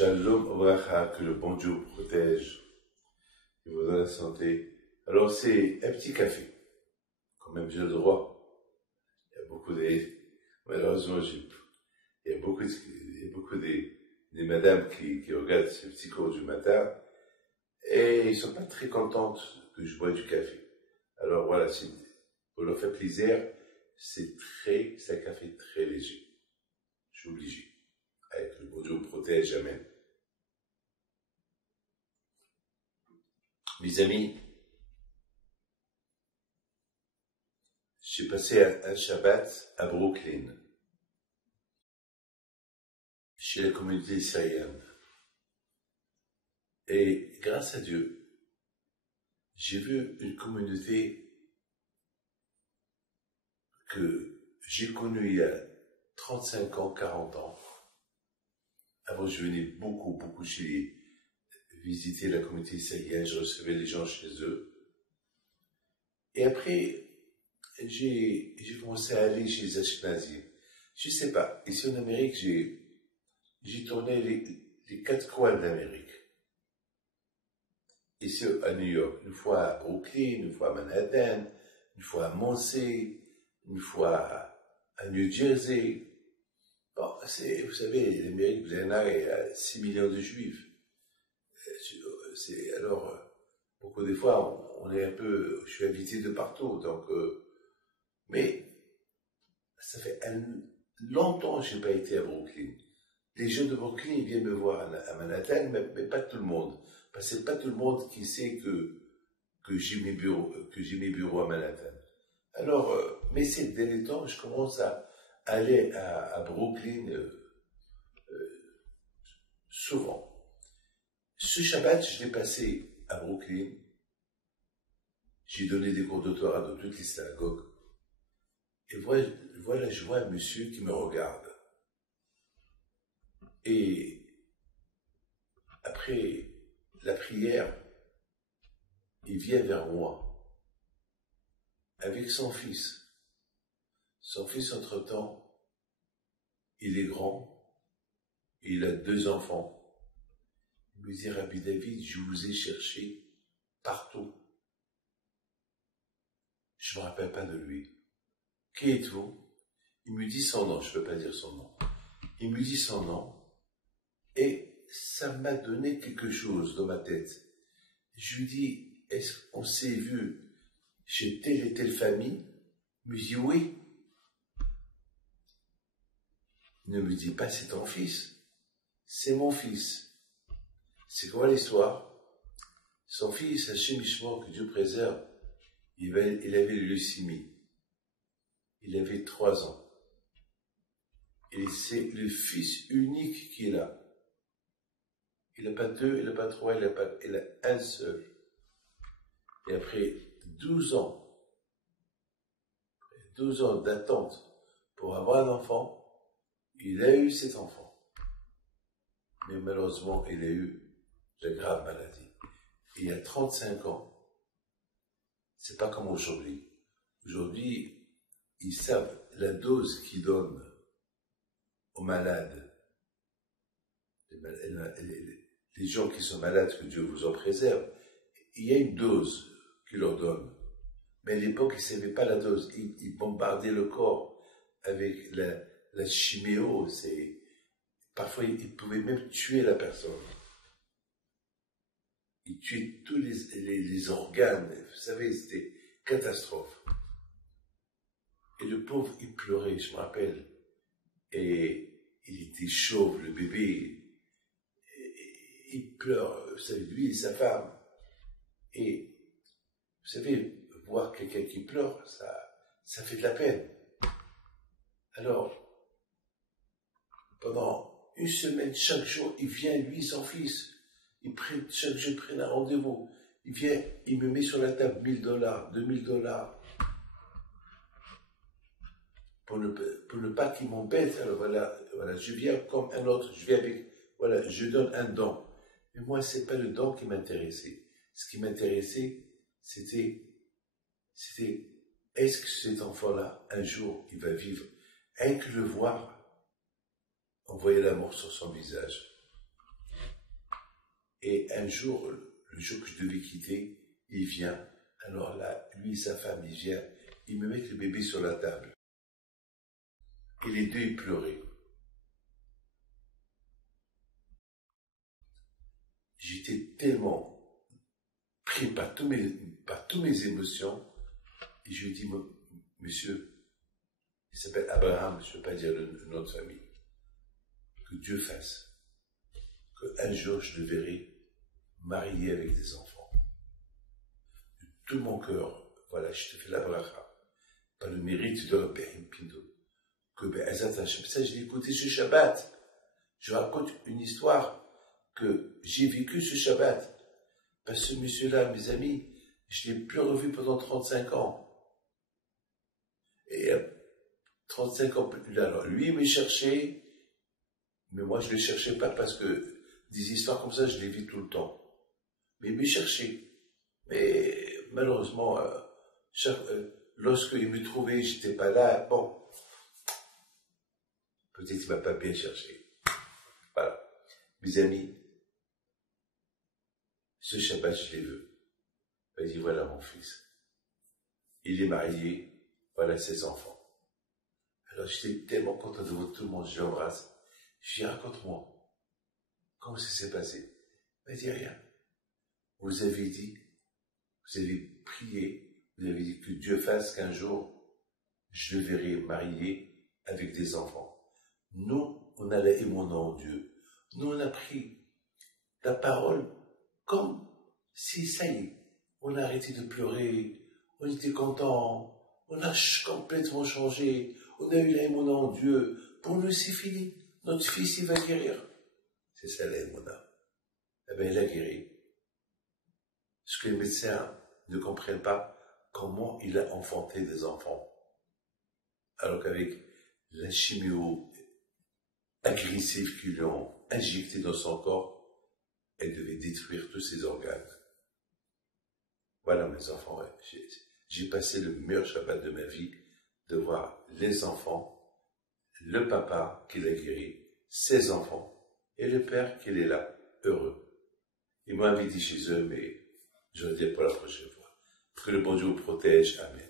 Shalom Obracha, que le bon Dieu vous protège et vous donne la santé. Alors c'est un petit café, quand même j'ai le droit. Il y a beaucoup malheureusement il y a beaucoup des madames qui regardent ce petit cours du matin et ils sont pas très contentes que je bois du café. Alors voilà, pour leur faire plaisir, c'est un café très léger. Je suis obligé. Avec le bon Dieu vous protège, amen. Mes amis, j'ai passé un Shabbat à Brooklyn, chez la communauté israélienne. Et grâce à Dieu, j'ai vu une communauté que j'ai connue il y a 35 ans, 40 ans. Avant, je venais beaucoup visiter la communauté israélienne, je recevais les gens chez eux. Et après, j'ai commencé à aller chez les Ashkenazim. Je sais pas, ici en Amérique, j'ai tourné les 4 coins de l'Amérique. Ici à New York, une fois à Brooklyn, une fois à Manhattan, une fois à Monsey, une fois à New Jersey. Bon, vous savez, l'Amérique, vous en avez 6 millions de Juifs. Alors, beaucoup des fois, je suis invité de partout, donc, mais ça fait longtemps que je n'ai pas été à Brooklyn. Les gens de Brooklyn, ils viennent me voir à Manhattan, mais pas tout le monde. Parce que c'est pas tout le monde qui sait que j'ai mes bureaux à Manhattan. Alors, mais ces derniers temps, je commence à aller à Brooklyn souvent. Ce Shabbat, je l'ai passé à Brooklyn. J'ai donné des cours d'autorat dans toutes les synagogues. Et voilà, je vois un monsieur qui me regarde. Et après la prière, il vient vers moi avec son fils. Son fils, entre-temps, il est grand, il a 2 enfants. Il me dit, Rabbi David, je vous ai cherché partout. Je ne me rappelle pas de lui. Qui êtes-vous? Il me dit son nom, je ne peux pas dire son nom. Il me dit son nom, et ça m'a donné quelque chose dans ma tête. Je lui dis, est-ce qu'on s'est vu chez telle et telle famille? Il me dit oui. Il ne me dit pas c'est ton fils, c'est mon fils. C'est quoi l'histoire? Son fils, Hachem Ishmael, que Dieu préserve, il avait le leucémie. Il avait 3 ans. Et c'est le fils unique qu'il a. Il n'a pas 2, il n'a pas 3, il a un seul. Et après 12 ans d'attente pour avoir un enfant, il a eu cet enfant. Mais malheureusement, il a eu de graves maladies. Et il y a 35 ans, c'est pas comme aujourd'hui. Aujourd'hui, ils savent la dose qu'ils donnent aux malades. Les gens qui sont malades, que Dieu vous en préserve, il y a une dose qu'ils leur donnent. Mais à l'époque, ils ne savaient pas la dose. Ils bombardaient le corps avec la chiméo. Parfois, ils pouvaient même tuer la personne. Ils tuaient tous les organes. Vous savez, c'était catastrophe. Et le pauvre, il pleurait, je me rappelle. Et il était chauve, le bébé. Il pleure, vous savez, lui et sa femme. Et, vous savez, voir quelqu'un qui pleure, ça fait de la peine. Alors, pendant 1 semaine, chaque jour, il vient, lui, son fils. Chaque jour, il prend un rendez-vous. Il vient, il me met sur la table $1000, $2000. Pour ne pas qu'il m'embête. Alors voilà, je viens comme un autre. Je donne un don. Mais moi, c'est pas le don qui m'intéressait. Ce qui m'intéressait, c'était, est-ce que cet enfant-là, un jour, il va vivre? Rien que le voir, on voyait l'amour sur son visage. Et un jour, le jour que je devais quitter, il vient. Alors là, lui et sa femme, ils viennent. Ils me mettent le bébé sur la table. Et les deux, ils pleuraient. J'étais tellement pris par tous mes émotions. Et je lui dis, monsieur, il s'appelle Abraham, je ne veux pas dire le nom de famille, que Dieu fasse qu'un jour je le verrai marié avec des enfants. De tout mon cœur, voilà, je te fais la bracha, par le mérite de Rabbi Pindo, que Be'ezat Hashem, ça je l'ai écouté ce Shabbat. Je raconte une histoire que j'ai vécue ce Shabbat. Parce que ce monsieur-là, mes amis, je ne l'ai plus revu pendant 35 ans. Et 35 ans plus tard, alors lui il me cherchait, mais moi je ne le cherchais pas parce que des histoires comme ça, je les vis tout le temps. Mais il me cherchait. Mais malheureusement, lorsqu'il me trouvait, je n'étais pas là. Bon, peut-être qu'il ne m'a pas bien cherché. Voilà. Mes amis, ce Shabbat, je l'ai vu. Il dit, voilà mon fils. Il est marié, voilà ses enfants. Alors j'étais tellement content de voir tout le monde, je l'embrasse. Je dis, raconte-moi, comment ça s'est passé? Il m'a dit rien. Vous avez dit, vous avez prié, vous avez dit que Dieu fasse qu'un jour, je le verrai marié avec des enfants. Nous, on a la émouna en Dieu. Nous, on a pris ta parole comme si, ça y est, on a arrêté de pleurer, on était content, on a complètement changé, on a eu la émouna en Dieu. Pour nous, c'est fini. Notre fils, il va guérir. C'est ça la émouna. Eh bien, il a guéri. Ce que les médecins ne comprennent pas, comment il a enfanté des enfants. Alors qu'avec la chimio agressive qu'ils lui ont injectée dans son corps, elle devait détruire tous ses organes. Voilà mes enfants, j'ai passé le meilleur Shabbat de ma vie de voir les enfants, le papa qui l'a guéri, ses enfants, et le père qui est là, heureux. Ils m'ont invité chez eux, mais je le dis pour la prochaine fois. Que le bon Dieu vous protège. Amen.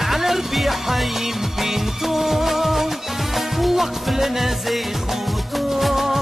على ربيع يمكن وقف لنا زي خوتو